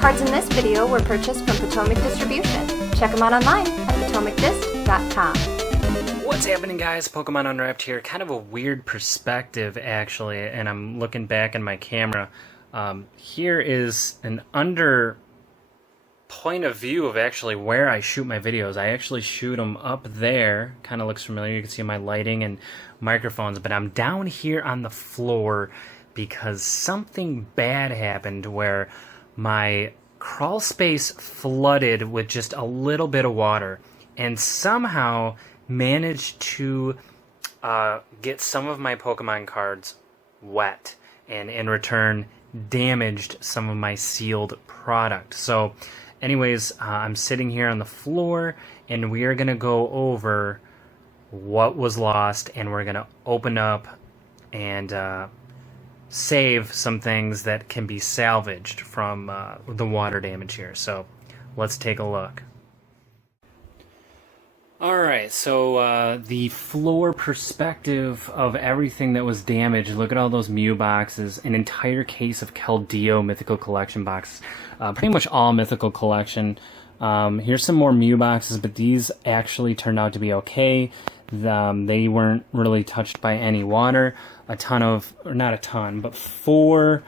Cards in this video were purchased from Potomac Distribution. Check them out online at potomacdist.com. What's happening, guys? Pokemonunwrapped here. Kind of a weird perspective, actually, and I'm looking back in my camera. Here is an under point of view of actually where I shoot my videos. I actually shoot them up there. Kind of looks familiar. You can see my lighting and microphones, but I'm down here on the floor because something bad happened where my crawl space flooded with just a little bit of water and somehow managed to get some of my Pokemon cards wet, and in return damaged some of my sealed product. So anyways, I'm sitting here on the floor and we are going to go over what was lost, and we're going to open up and save some things that can be salvaged from the water damage here. So let's take a look. Alright, so the floor perspective of everything that was damaged. Look at all those Mew boxes, an entire case of KELDEO Mythical Collection boxes. Pretty much all Mythical Collection. Here's some more Mew boxes, but these actually turned out to be okay. They weren't really touched by any water. A ton of, or not a ton, but 4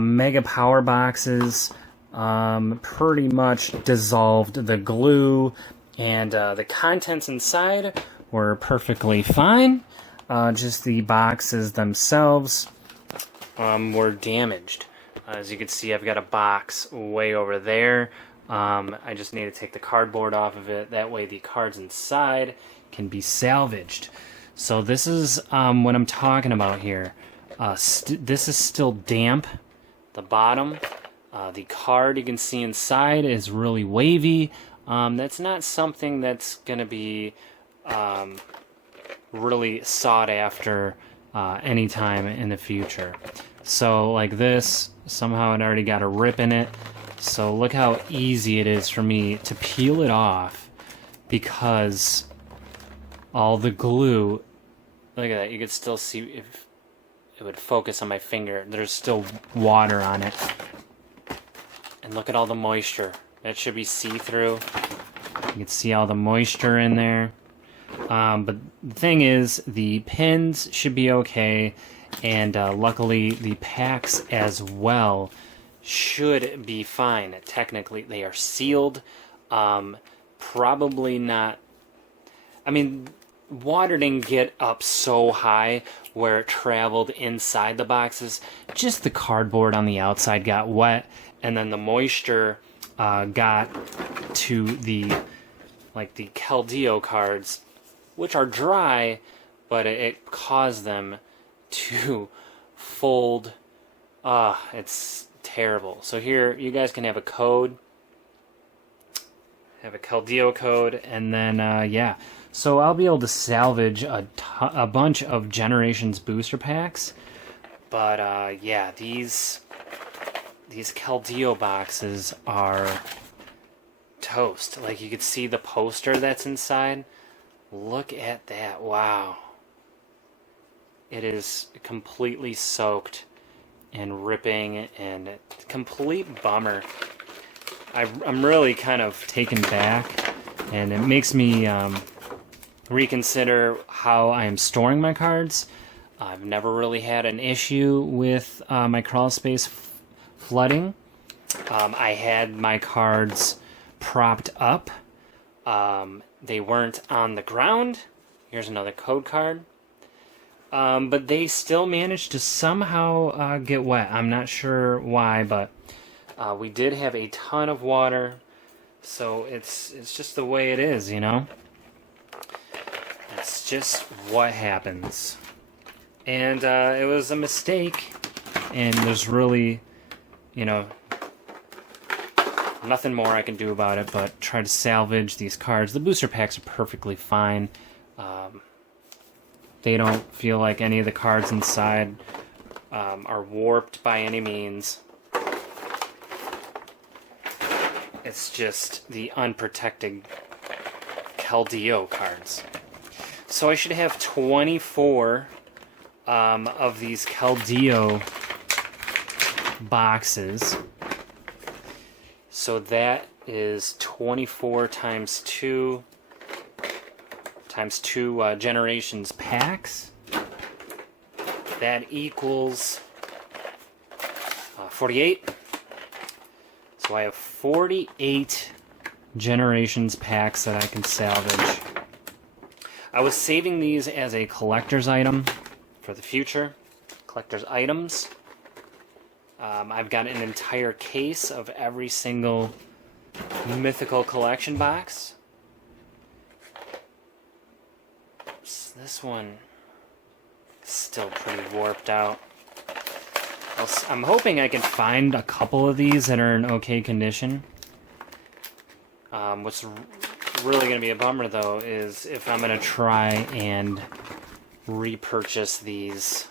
Mega Power boxes pretty much dissolved the glue. And the contents inside were perfectly fine. Just the boxes themselves were damaged. As you can see, I've got a box way over there. I just need to take the cardboard off of it. That way the cards inside can be salvaged. So this is what I'm talking about here. This is still damp. The bottom. The card you can see inside is really wavy. That's not something that's going to be really sought after anytime in the future. So like this, somehow it already got a rip in it. So look how easy it is for me to peel it off because all the glue, look at that, you could still see if it would focus on my finger. There's still water on it. And look at all the moisture. That should be see-through. You can see all the moisture in there. But the thing is, the pins should be okay, and luckily the packs as well should be fine. Technically, they are sealed. Probably not... I mean, water didn't get up so high where it traveled inside the boxes. Just the cardboard on the outside got wet, and then the moisture got to the KELDEO cards, which are dry, but it caused them to fold. It's terrible. So here you guys can have a code, have a KELDEO code, and then yeah. So I'll be able to salvage a bunch of Generations booster packs, but yeah, these KELDEO boxes are toast. Like, you could see the poster that's inside. Look at that. Wow. It is completely soaked and ripping, and complete bummer. I'm really kind of taken back, and it makes me reconsider how I am storing my cards. I've never really had an issue with my crawl space flooding. I had my cards propped up. They weren't on the ground. Here's another code card. But they still managed to somehow get wet. I'm not sure why, but we did have a ton of water, so it's just the way it is, you know? It's just what happens. And it was a mistake, and there's really, you know, nothing more I can do about it but try to salvage these cards. The booster packs are perfectly fine. They don't feel like any of the cards inside are warped by any means. It's just the unprotected KELDEO cards. So I should have 24 of these KELDEO boxes. So that is 24 times 2 generations packs. That equals 48. So I have 48 generations packs that I can salvage. I was saving these as a collector's item for the future. Collector's items. I've got an entire case of every single mythical collection box. This one is still pretty warped out. I'm hoping I can find a couple of these that are in okay condition. What's really going to be a bummer, though, is if I'm going to try and repurchase these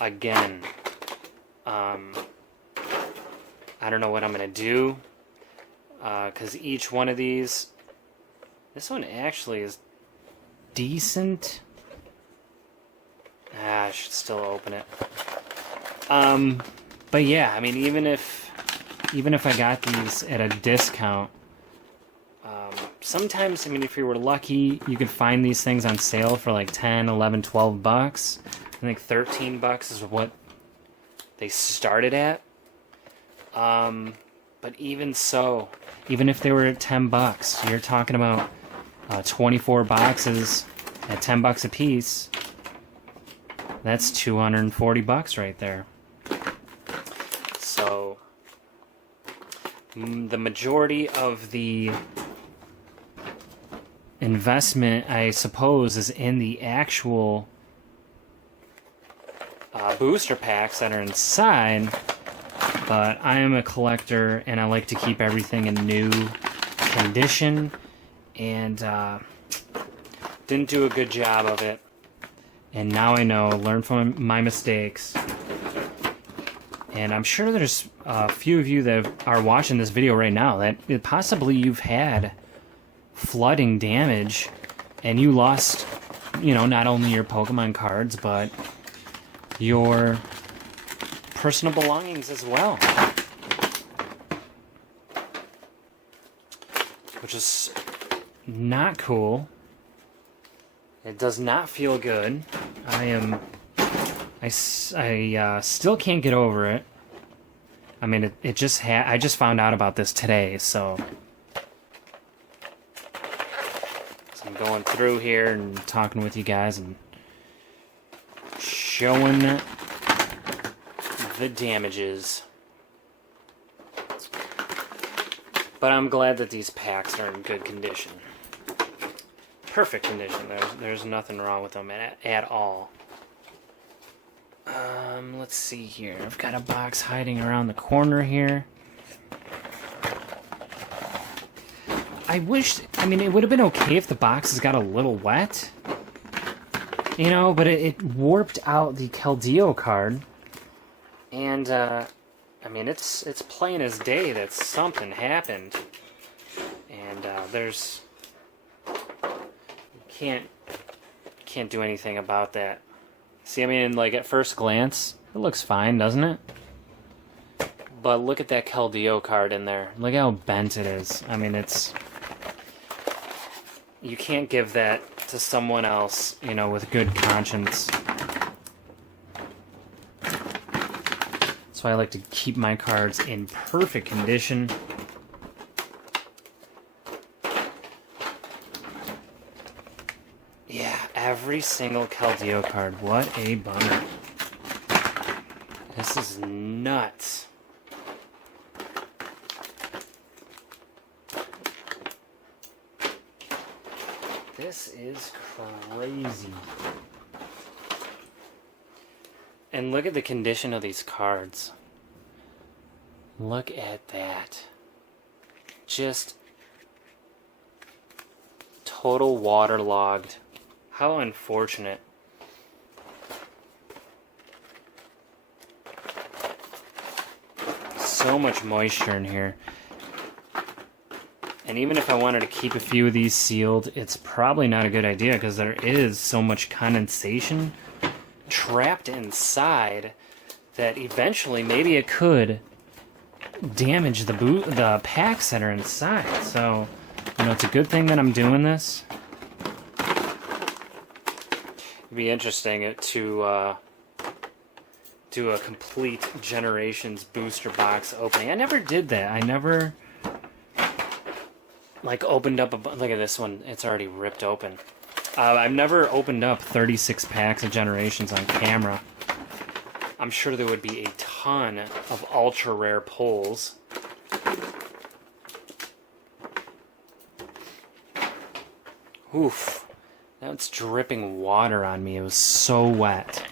again. I don't know what I'm going to do, because each one of these... This one actually is decent. I should still open it. But yeah, I mean, even if I got these at a discount, sometimes, I mean, if you were lucky, you could find these things on sale for like 10, 11, 12 bucks. I think 13 bucks is what they started at. But even so, even if they were at 10 bucks, you're talking about 24 boxes at 10 bucks a piece. That's 240 bucks right there. So the majority of the investment, I suppose, is in the actual booster packs that are inside. But I am a collector, and I like to keep everything in new condition, and didn't do a good job of it. And now I know, learn from my mistakes. And I'm sure there's a few of you that are watching this video right now that possibly you've had flooding damage, and you lost, you know, not only your Pokemon cards, but your personal belongings as well. Which is not cool. It does not feel good. I still can't get over it. I mean, I just found out about this today, so I'm going through here and talking with you guys and showing the damages. But I'm glad that these packs are in good condition. Perfect condition. There's nothing wrong with them at all. Let's see here. I've got a box hiding around the corner here. I mean, it would have been okay if the boxes got a little wet. You know, but it warped out the KELDEO card. And, I mean, it's plain as day that something happened. And, can't do anything about that. See, I mean, like, at first glance, it looks fine, doesn't it? But look at that KELDEO card in there. Look how bent it is. I mean, you can't give that to someone else, you know, with good conscience. So I like to keep my cards in perfect condition. Yeah, every single KELDEO card. What a bummer. This is nuts. This is crazy. And look at the condition of these cards. Look at that. Just total waterlogged. How unfortunate. So much moisture in here. And even if I wanted to keep a few of these sealed, it's probably not a good idea because there is so much condensation trapped inside that eventually maybe it could damage the packs that are inside. So, you know, it's a good thing that I'm doing this. It'd be interesting to do a complete Generations booster box opening. I never did that. I never like opened up look at this one. It's already ripped open. I've never opened up 36 packs of Generations on camera. I'm sure there would be a ton of ultra rare pulls. Oof. That's dripping water on me. It was so wet.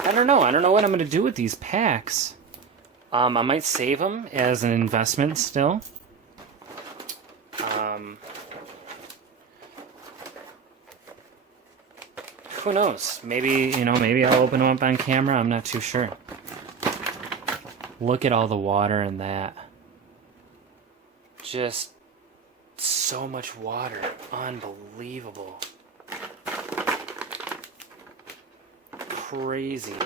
I don't know. I don't know what I'm going to do with these packs. I might save them as an investment still. Who knows? Maybe, you know, maybe I'll open them up on camera. I'm not too sure. Look at all the water in that. Just so much water. Unbelievable. Crazy.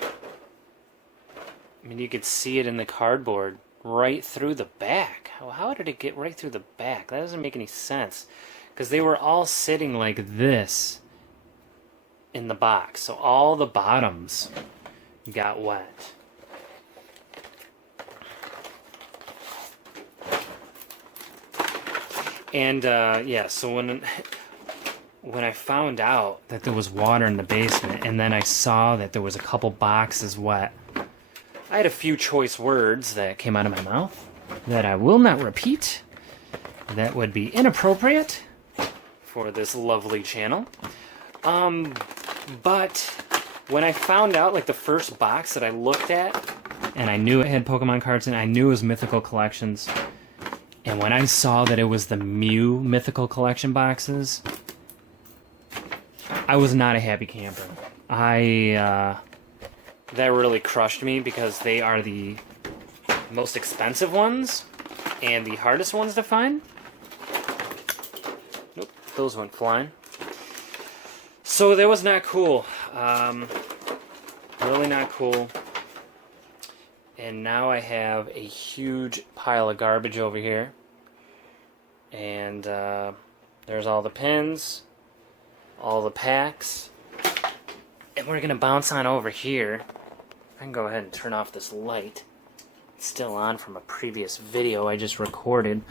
I mean, you could see it in the cardboard right through the back. How did it get right through the back? That doesn't make any sense. Because they were all sitting like this in the box. So all the bottoms got wet. And, yeah, so when I found out that there was water in the basement, and then I saw that there was a couple boxes wet, I had a few choice words that came out of my mouth that I will not repeat. That would be inappropriate for this lovely channel. But when I found out, like, the first box that I looked at, and I knew it had Pokemon cards in it, I knew it was Mythical Collections. And when I saw that it was the Mew Mythical Collection boxes, I was not a happy camper. That really crushed me because they are the most expensive ones and the hardest ones to find. Nope, those went flying. So that was not cool. Really not cool. And now I have a huge pile of garbage over here. And there's all the pins, all the packs. And we're going to bounce on over here. I can go ahead and turn off this light. It's still on from a previous video I just recorded.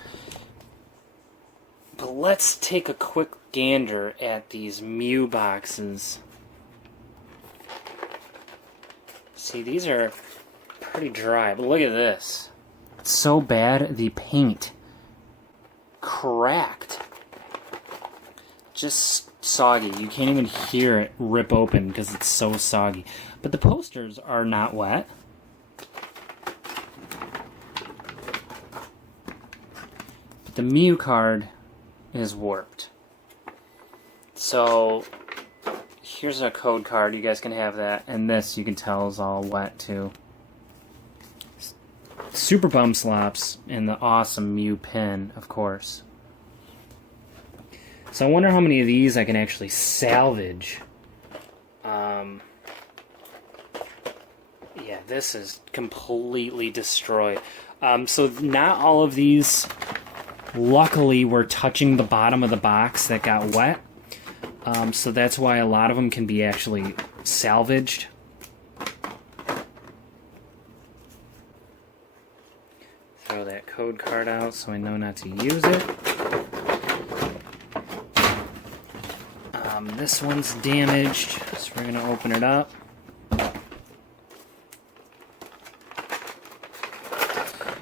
But let's take a quick gander at these Mew boxes. See, these are pretty dry, but look at this. It's so bad, the paint cracked. Just soggy. You can't even hear it rip open because it's so soggy. But the posters are not wet. But the Mew card is warped. So here's a code card. You guys can have that. And this, you can tell, is all wet too. Super Bum Slops and the awesome Mew pin, of course. So I wonder how many of these I can actually salvage. Yeah, this is completely destroyed. So not all of these, luckily, were touching the bottom of the box that got wet. So that's why a lot of them can be actually salvaged. Throw that code card out so I know not to use it. This one's damaged, so we're going to open it up.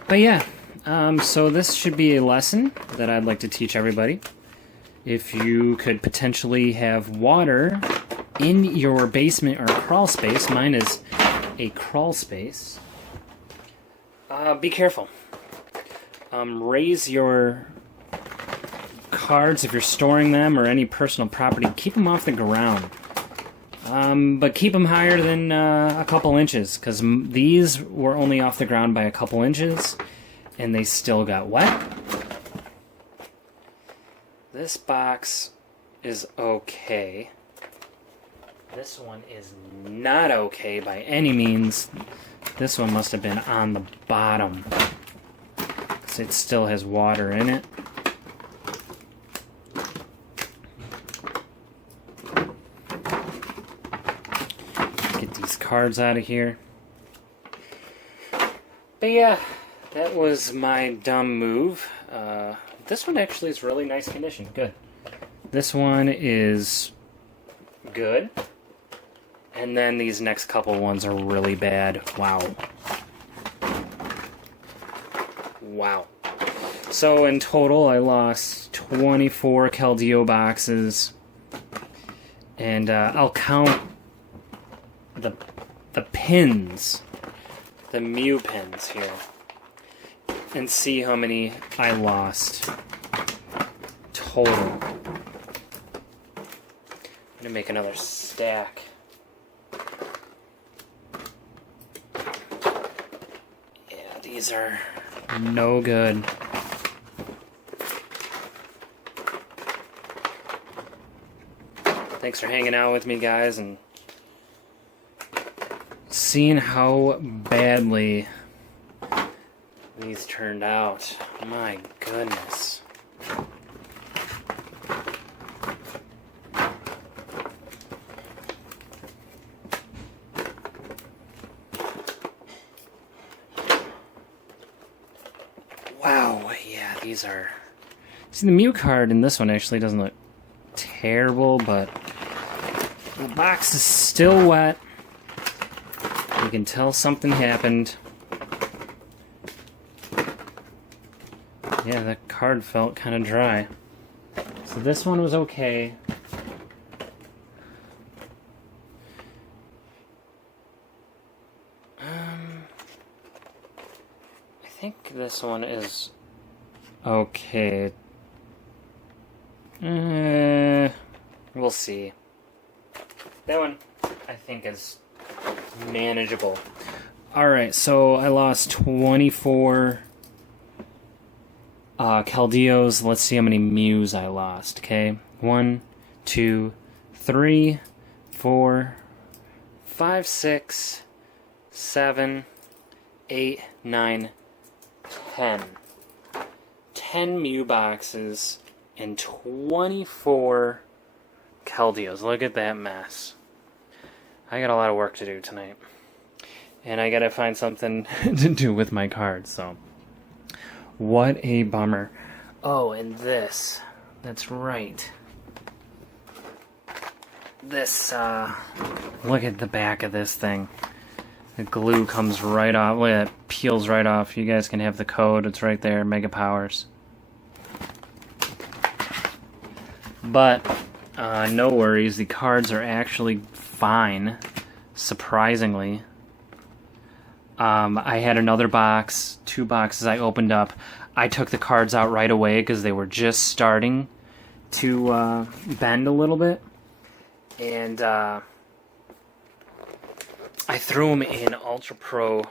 But yeah, so this should be a lesson that I'd like to teach everybody. If you could potentially have water in your basement or crawl space, mine is a crawl space, be careful. Raise your cards if you're storing them or any personal property. Keep them off the ground. But keep them higher than a couple inches, because these were only off the ground by a couple inches and they still got wet. This box is okay. This one is not okay by any means. This one must have been on the bottom. It still has water in it. Get these cards out of here. But yeah, that was my dumb move. This one actually is really nice condition. Good. This one is good. And then these next couple ones are really bad. Wow. Wow. So in total, I lost 24 KELDEO boxes. And I'll count the pins, the Mew pins here, and see how many I lost total. I'm gonna make another stack. Yeah, these are no good. Thanks for hanging out with me, guys, and seeing how badly these turned out. My goodness. Wow, yeah, these are... See, the Mew card in this one actually doesn't look terrible, but the box is still wet. You can tell something happened. Yeah, the card felt kind of dry. So this one was okay. I think this one is okay. We'll see. That one, I think, is manageable. Alright, so I lost 24 KELDEOs. Let's see how many Mews I lost, okay? 1, 2, 3, 4, 5, 6, 7, 8, 9, 10. 10 Mew boxes and 24 KELDEOs. Look at that mess. I got a lot of work to do tonight. And I gotta find something to do with my cards, so. What a bummer. Oh, and this. That's right. This, look at the back of this thing. The glue comes right off. Look at it, peels right off. You guys can have the code. It's right there, Mega Powers. But, no worries. The cards are actually fine, surprisingly. I had another box, 2 boxes I opened up. I took the cards out right away because they were just starting to bend a little bit. And I threw them in Ultra Pro.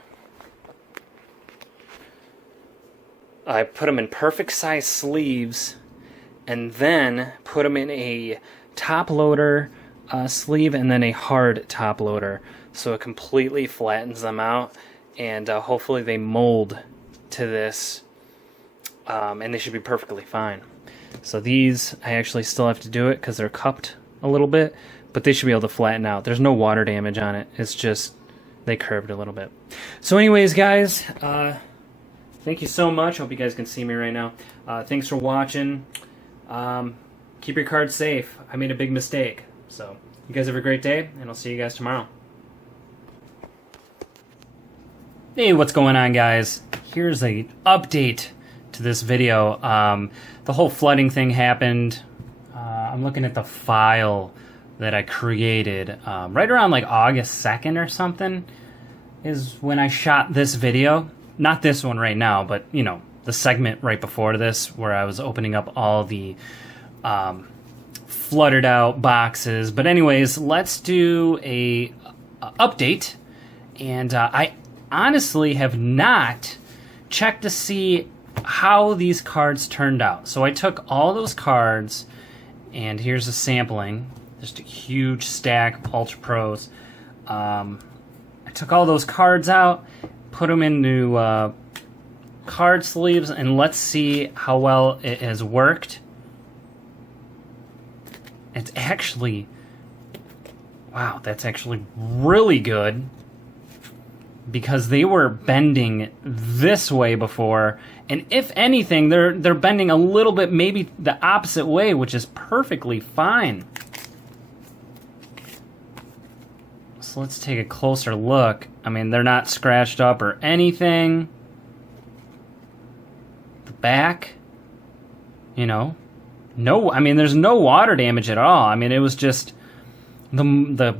I put them in perfect size sleeves and then put them in a top loader sleeve and then a hard top loader, so it completely flattens them out, and hopefully they mold to this, and they should be perfectly fine. So these, I actually still have to do it because they're cupped a little bit, but they should be able to flatten out. There's no water damage on it. It's just they curved a little bit. So anyways, guys, thank you so much. Hope you guys can see me right now. Thanks for watching. Keep your cards safe. I made a big mistake. So you guys have a great day, and I'll see you guys tomorrow. Hey, what's going on, guys? Here's a update to this video. The whole flooding thing happened. I'm looking at the file that I created right around like August 2nd or something is when I shot this video. Not this one right now, but you know, the segment right before this where I was opening up all the flooded out boxes. But anyways, let's do a update. And I honestly have not checked to see how these cards turned out. So I took all those cards, and here's a sampling. Just a huge stack of Ultra Pros. I took all those cards out, put them into card sleeves, and let's see how well it has worked. It's actually, wow, that's actually really good, because they were bending this way before, and if anything, they're bending a little bit, maybe the opposite way, which is perfectly fine. So let's take a closer look. I mean, they're not scratched up or anything. The back, you know, no, I mean, there's no water damage at all. I mean, it was just the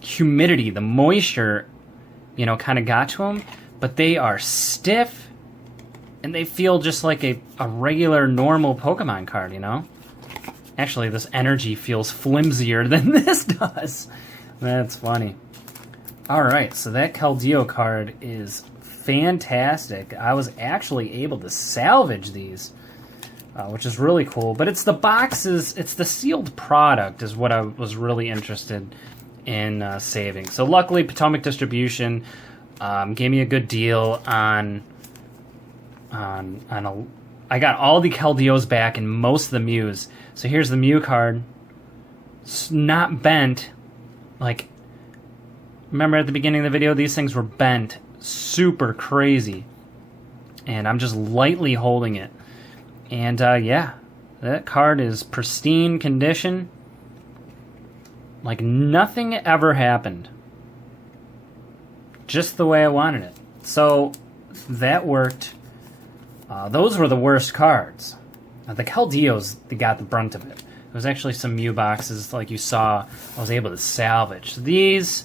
humidity, the moisture, you know, kind of got to them, but they are stiff, and they feel just like a regular, normal Pokemon card, you know? Actually, this energy feels flimsier than this does. That's funny. Alright, so that KELDEO card is fantastic. I was actually able to salvage these, which is really cool. But it's the boxes, it's the sealed product is what I was really interested in saving. So luckily, Potomac Distribution gave me a good deal on I got all the KELDEOs back and most of the Mews. So here's the Mew card. It's not bent. Like, remember at the beginning of the video, these things were bent super crazy. And I'm just lightly holding it. And yeah, that card is pristine condition. Like nothing ever happened. Just the way I wanted it. So that worked. Those were the worst cards. The KELDEOs, they got the brunt of it. There was actually some Mew boxes, like you saw, I was able to salvage. These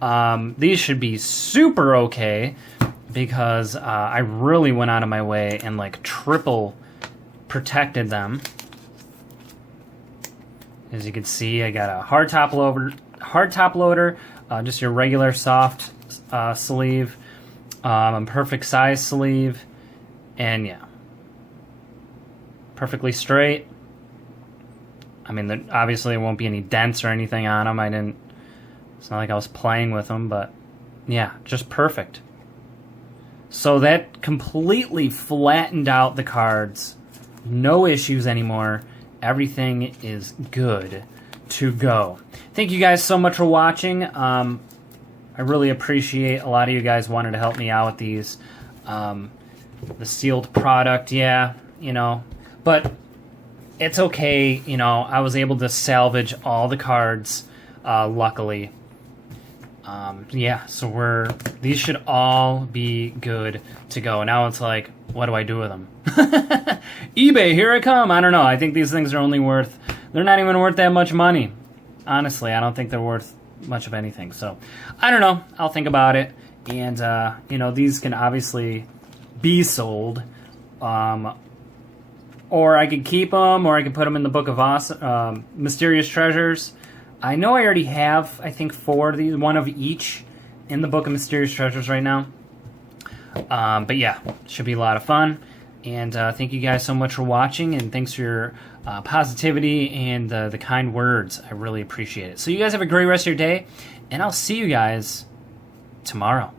should be super okay, because I really went out of my way and like triple protected them. As you can see, I got a hard top loader, just your regular soft sleeve, a perfect size sleeve, and yeah, perfectly straight. I mean, obviously there won't be any dents or anything on them. It's not like I was playing with them, but yeah, just perfect. So that completely flattened out the cards. No issues anymore. Everything is good to go. Thank you guys so much for watching. I really appreciate a lot of you guys wanted to help me out with these. The sealed product, yeah, you know, but it's okay, you know, I was able to salvage all the cards, luckily. Yeah, so these should all be good to go. Now it's like, what do I do with them? eBay, here I come. I don't know. I think these things are they're not even worth that much money. Honestly, I don't think they're worth much of anything. So, I don't know. I'll think about it. And, you know, these can obviously be sold. Or I could keep them, or I could put them in the Book of Mysterious Treasures. I know I already have, I think, 4 of these, 1 of each, in the Book of Mysterious Treasures right now. But yeah, should be a lot of fun. And thank you guys so much for watching, and thanks for your positivity and the kind words. I really appreciate it. So you guys have a great rest of your day, and I'll see you guys tomorrow.